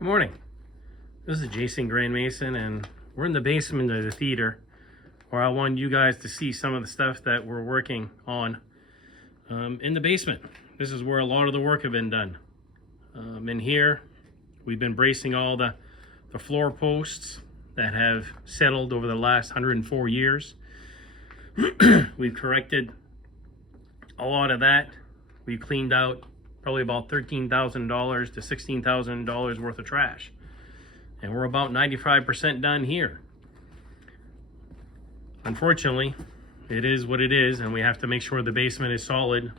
Good morning. This is Jason Grand Mason, and we're in the basement of the theater where I want you guys to see some of the stuff that we're working on in the basement. This is where a lot of the work have been done. In here, we've been bracing all the floor posts that have settled over the last 104 years. We've corrected a lot of that. We've cleaned out probably about $13,000 to $16,000 worth of trash. And we're about 95% done here. Unfortunately, it is what it is, and we have to make sure the basement is solid.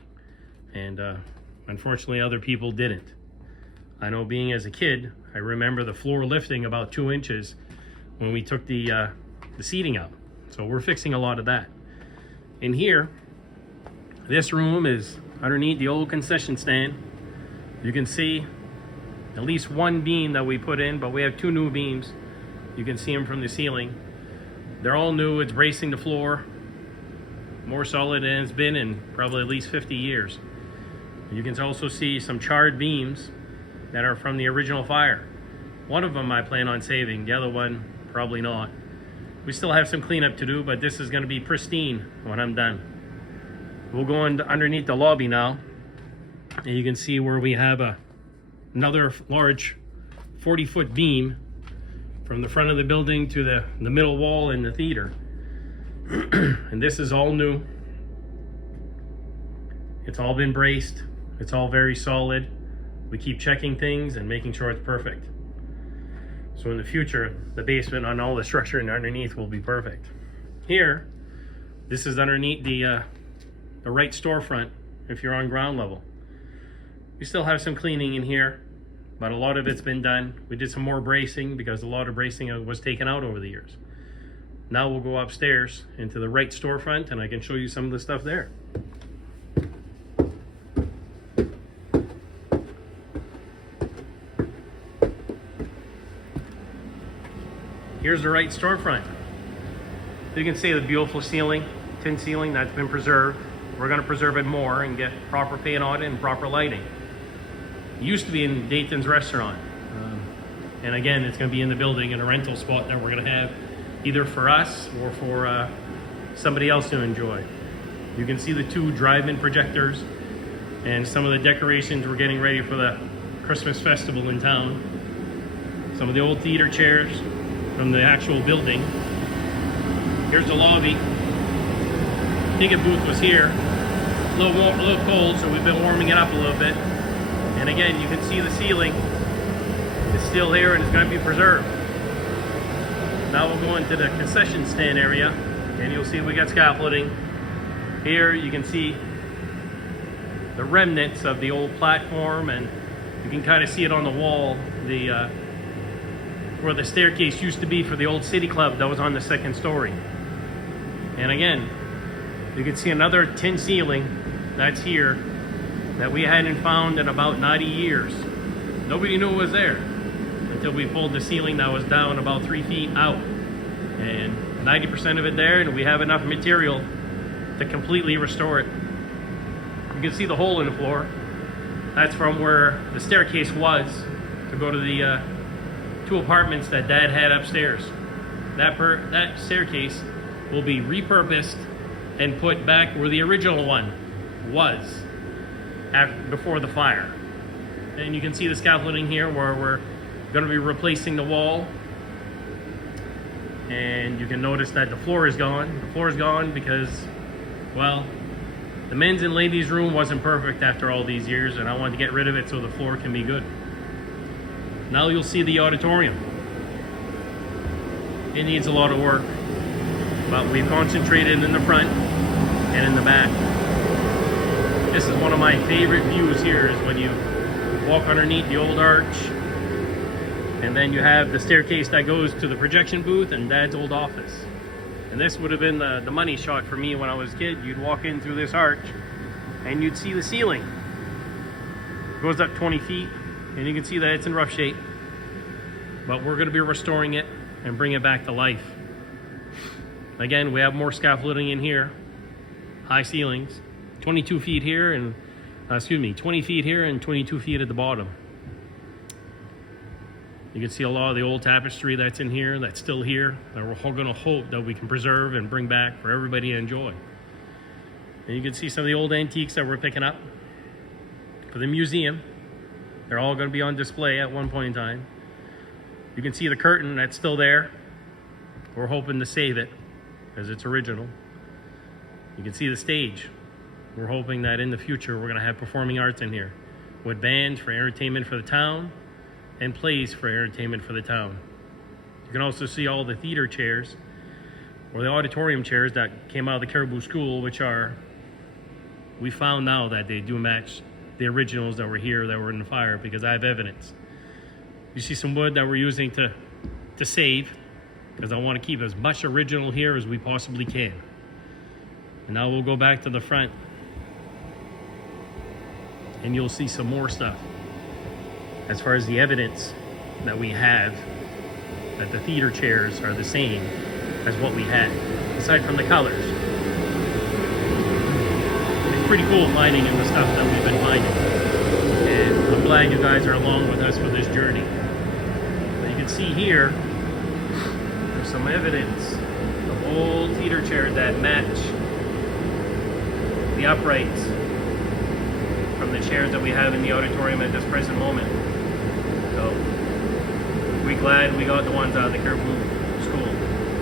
And unfortunately, other people didn't. I know, being as a kid, I remember the floor lifting about 2 inches when we took the seating out. So we're fixing a lot of that. In here, this room is underneath the old concession stand. You can see at least one beam that we put in, but we have 2 new beams. You can see them from the ceiling. They're all new. It's bracing the floor more solid than it's been in probably at least 50 years. You can also see some charred beams that are from the original fire. One of them I plan on saving, the other one probably not. We still have some cleanup to do, but this is going to be pristine when I'm done. We'll go underneath the lobby now, and you can see where we have another large 40-foot beam from the front of the building to the middle wall in the theater. And this is all new. It's all been braced. It's all very solid. We keep checking things and making sure it's perfect. So in the future, the basement on all the structure and underneath will be perfect. Here, this is underneath the right storefront if you're on ground level. We still have some cleaning in here, but a lot of it's been done. We did some more bracing because a lot of bracing was taken out over the years. Now we'll go upstairs into the right storefront, and I can show you some of the stuff there. Here's the right storefront. You can see the beautiful ceiling, tin ceiling that's been preserved. We're going to preserve it more and get proper paint on it and proper lighting. It used to be in Dayton's restaurant. And again, it's going to be in the building in a rental spot that we're going to have either for us or for somebody else to enjoy. You can see the 2 drive-in projectors and some of the decorations we're getting ready for the Christmas festival in town. Some of the old theater chairs from the actual building. Here's the lobby. Ticket booth was here. A little warm, a little cold, so we've been warming it up a little bit. And again, you can see the ceiling is still here and it's going to be preserved. Now we'll go into the concession stand area, and you'll see we got scaffolding. Here you can see the remnants of the old platform, and you can kind of see it on the wall, where the staircase used to be for the old city club that was on the 2nd story. And again, you can see another tin ceiling that's here that we hadn't found in about 90 years. Nobody knew it was there until we pulled the ceiling that was down about 3 feet out. And 90% of it there, and we have enough material to completely restore it. You can see the hole in the floor. That's from where the staircase was to go to the 2 apartments that Dad had upstairs. That staircase will be repurposed and put back where the original one was before the fire. And you can see the scaffolding here where we're going to be replacing the wall. And you can notice that the floor is gone. The floor is gone because, well, the men's and ladies' room wasn't perfect after all these years, and I wanted to get rid of it so the floor can be good. Now you'll see the auditorium. It needs a lot of work, but we've concentrated in the front and in the back. This is one of my favorite views here, is when you walk underneath the old arch, and then you have the staircase that goes to the projection booth and Dad's old office. And this would have been the money shot for me when I was a kid. You'd walk in through this arch and you'd see the ceiling. It goes up 20 feet, and you can see that it's in rough shape. But we're going to be restoring it and bring it back to life. Again, we have more scaffolding in here. High ceilings. 22 feet here and 20 feet here and 22 feet at the bottom. You can see a lot of the old tapestry that's in here, that's still here, that we're going to hope that we can preserve and bring back for everybody to enjoy. And you can see some of the old antiques that we're picking up for the museum. They're all going to be on display at one point in time. You can see the curtain that's still there. We're hoping to save it because it's original. You can see the stage. We're hoping that in the future we're going to have performing arts in here with bands for entertainment for the town and plays for entertainment for the town. You can also see all the theater chairs or the auditorium chairs that came out of the Caribou School, which are, we found now that they do match the originals that were here that were in the fire, because I have evidence. You see some wood that we're using to save, because I want to keep as much original here as we possibly can. And now we'll go back to the front and you'll see some more stuff as far as the evidence that we have that the theater chairs are the same as what we had, aside from the colors. It's pretty cool finding in the stuff that we've been finding, and I'm glad you guys are along with us for this journey. But you can see here there's some evidence of old theater chairs that match the uprights from the chairs that we have in the auditorium at this present moment. So we're glad we got the ones out of the Caribou School.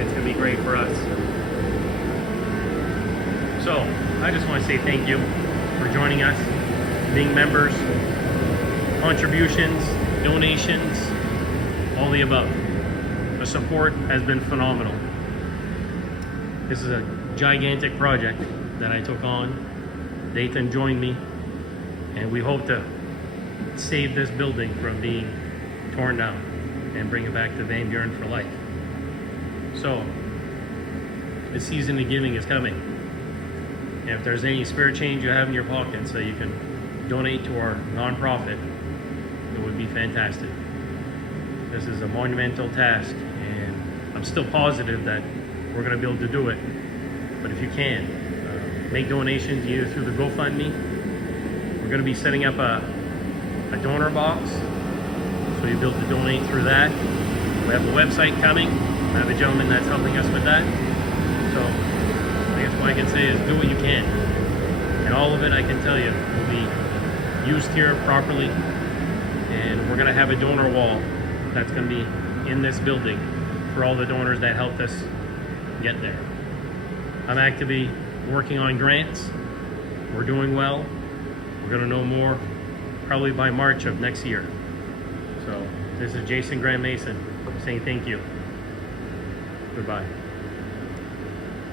It's going to be great for us. So I just want to say thank you for joining us, being members, contributions, donations, all the above. The support has been phenomenal. This is a gigantic project that I took on. Dathan joined me, and we hope to save this building from being torn down and bring it back to Van Buren for life. So the season of giving is coming. And if there's any spare change you have in your pocket so you can donate to our nonprofit, it would be fantastic. This is a monumental task, and I'm still positive that we're going to be able to do it. But if you can, make donations either through the GoFundMe. We're going to be setting up a donor box, so you'll be able to donate through that. We have a website coming. I have a gentleman that's helping us with that. So I guess what I can say is do what you can. And all of it, I can tell you, will be used here properly. And we're going to have a donor wall that's going to be in this building for all the donors that helped us get there. I'm actively working on grants. We're doing well. We're going to know more probably by March of next year. So this is Jason Grant Mason saying thank you. Goodbye.